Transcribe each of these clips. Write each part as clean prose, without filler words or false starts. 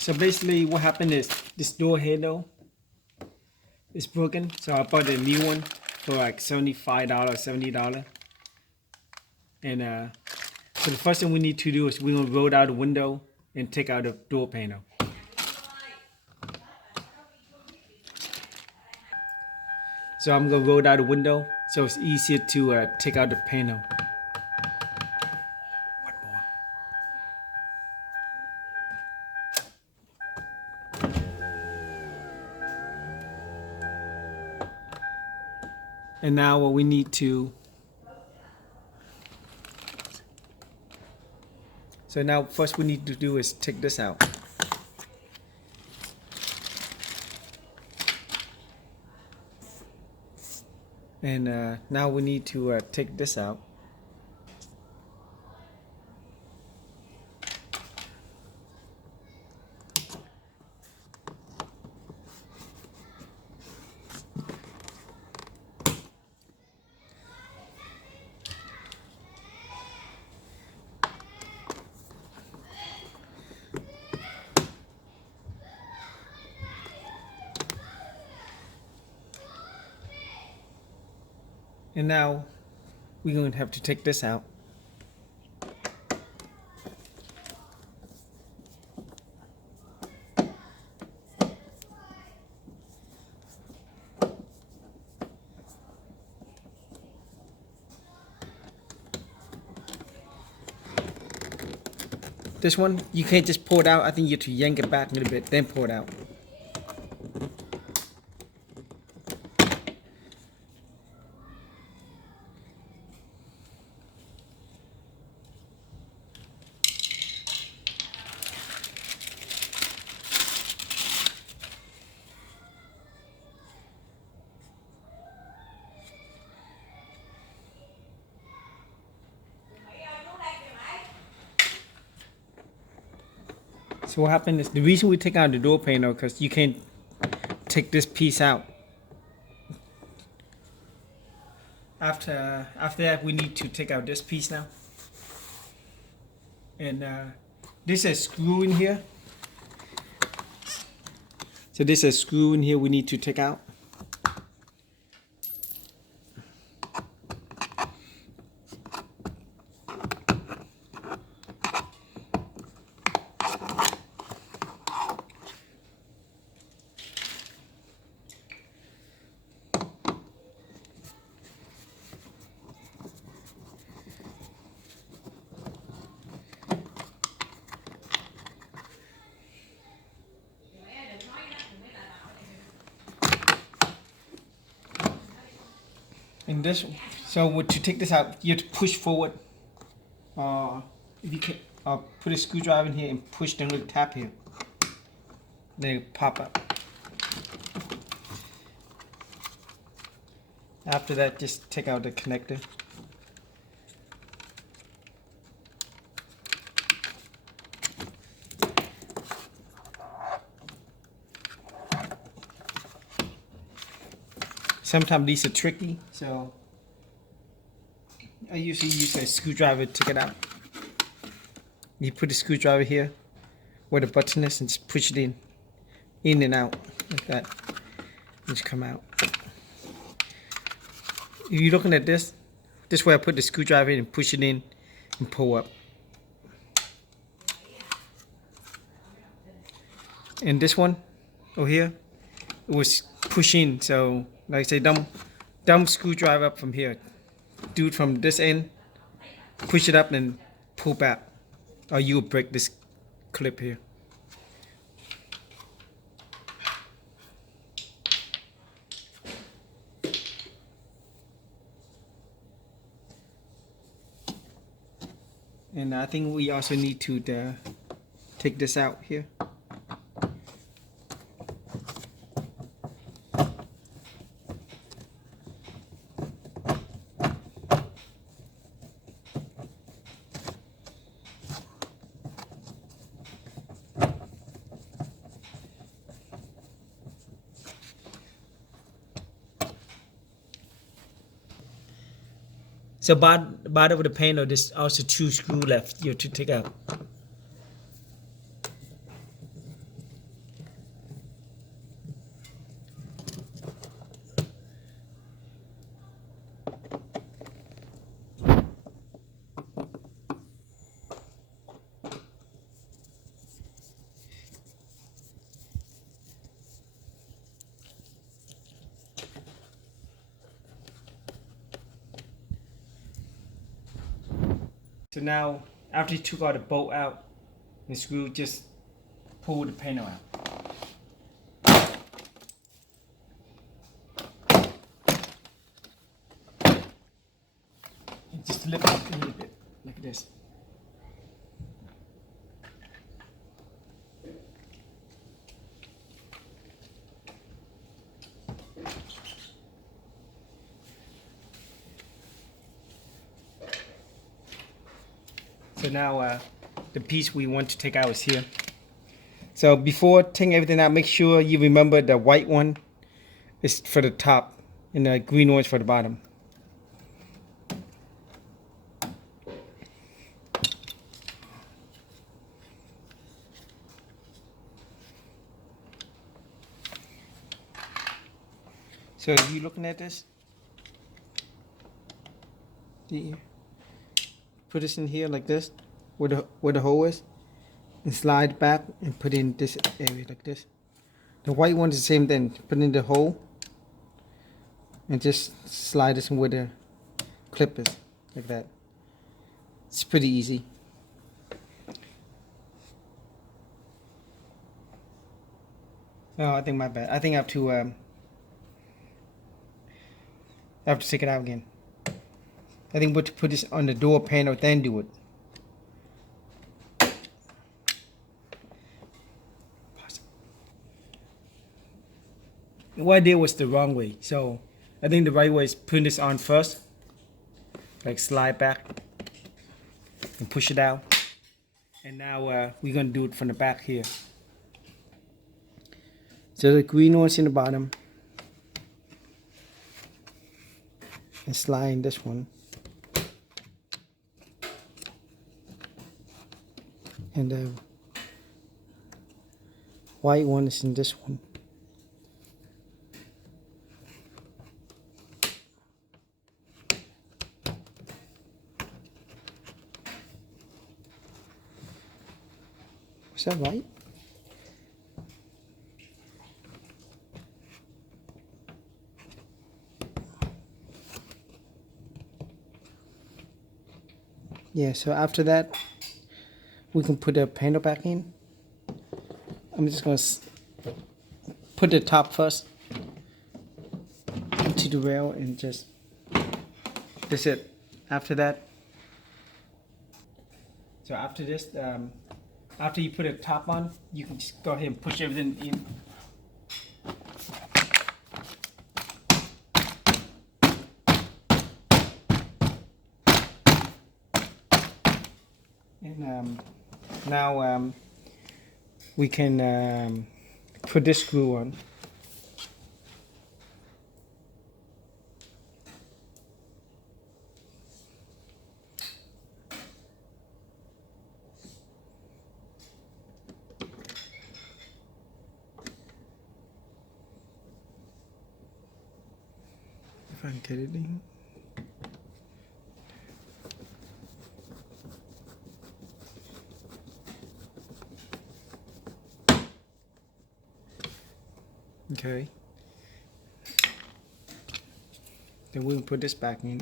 So basically what happened is this door handle is broken. So I bought a new one for like $75, $70. And so the first thing we need to do is we're gonna roll out the window and take out the door panel. So I'm gonna roll out the window so it's easier to take out the panel. One more. And now what we need to, so now first we need to do is take this out. And now we need to take this out. And now we're going to have to take this out. This one, you can't just pull it out. I think you have to yank it back a little bit, then pull it out. So what happened is the reason we take out the door panel because you can't take this piece out. After that, we need to take out this piece now. And this is a screw in here. So this is a screw in here we need to take out. And this, so to take this out, you have to push forward. If you can, put a screwdriver in here and push the little tap here. Then it'll pop up. After that, just take out the connector. Sometimes these are tricky, so I usually use a screwdriver to take it out. You put the screwdriver here where the button is and just push it in and out like that. And just come out. If you're looking at this way I put the screwdriver in and push it in and pull up. And this one over here, it was push in, so like I say, dumb screwdriver up from here. Do it from this end, push it up and pull back, or you'll break this clip here. And I think we also need to take this out here. So bottom of the panel, there's also 2 screws left here to take out. So now, after you took all the bolt out and screw, just pull the panel out. And just lift up a little bit, like this. So now the piece we want to take out is here. So before taking everything out, make sure you remember the white one is for the top and the green one is for the bottom. So if you're looking at this, put this in here like this, where the hole is, and slide back and put in this area like this. The white one is the same thing. Put in the hole and just slide this in where the clip is, like that. It's pretty easy. Oh, I think my bad. I think I have to take it out again. I think we'll put this on the door panel, then do it. What I did was the wrong way. So I think the right way is put this on first, like slide back and push it out. And now we're gonna do it from the back here. So the green one's in the bottom, and slide in this one, and the white one is in this one. Is that right? Yeah, so after that, we can put the panel back in. I'm just going to put the top first into the rail and just, that's it. After that, so after this, after you put a top on, you can just go ahead and push everything in. And now we can put this screw on. If I can get it in. Okay. Then we can put this back in.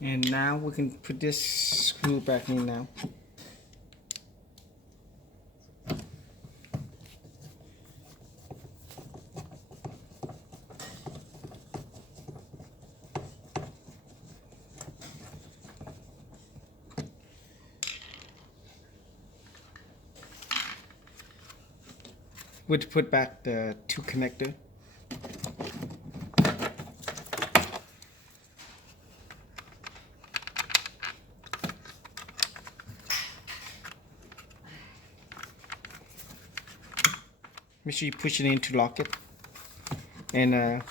And now we can put this screw back in now. We'll put back the two connector. Make sure you push it in to lock it. And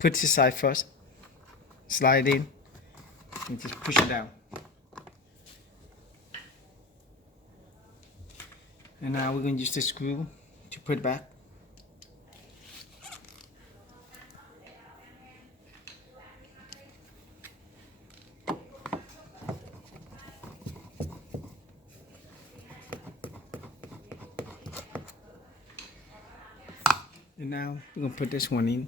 put this aside first. Slide in and just push it down. And now we're going to use the screw to put it back. And And now we're gonna put this one in.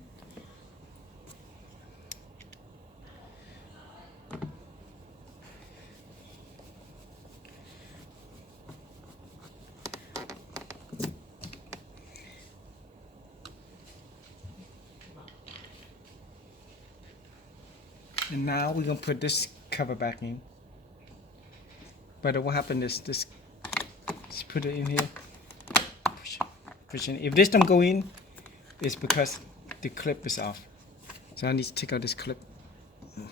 And now we're gonna put this cover back in. But what happened is this, just put it in here. Push in. If this don't go in, it's because the clip is off. So I need to take out this clip. Let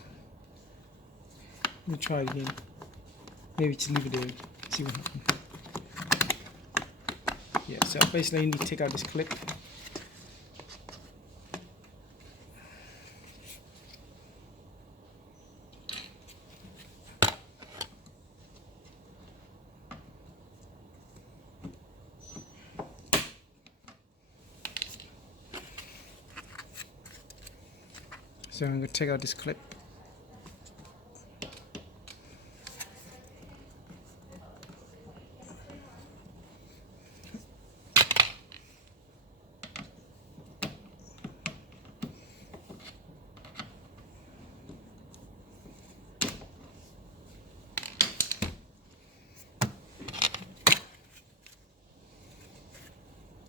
me try it again. Maybe just leave it there. See what happens. Yeah, so basically you need to take out this clip. So I'm going to take out this clip.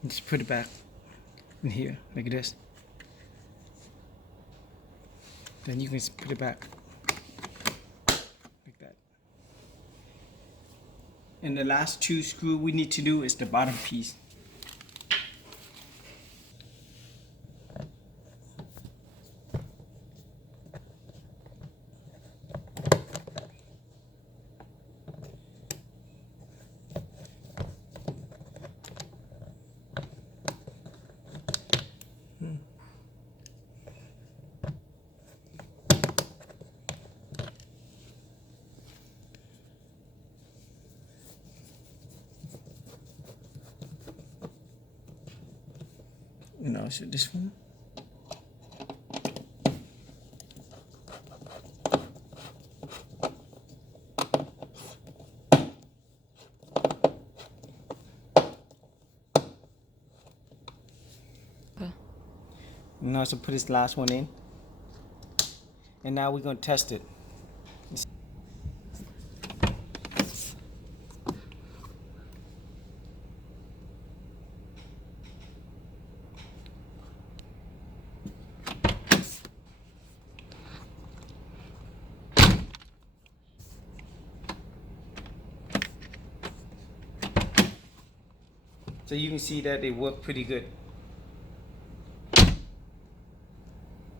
And just put it back in here like this. Then you can put it back like that. And the last two screws we need to do is the bottom piece. And also this one. And also put this last one in. And now we're going to test it. So you can see that it worked pretty good.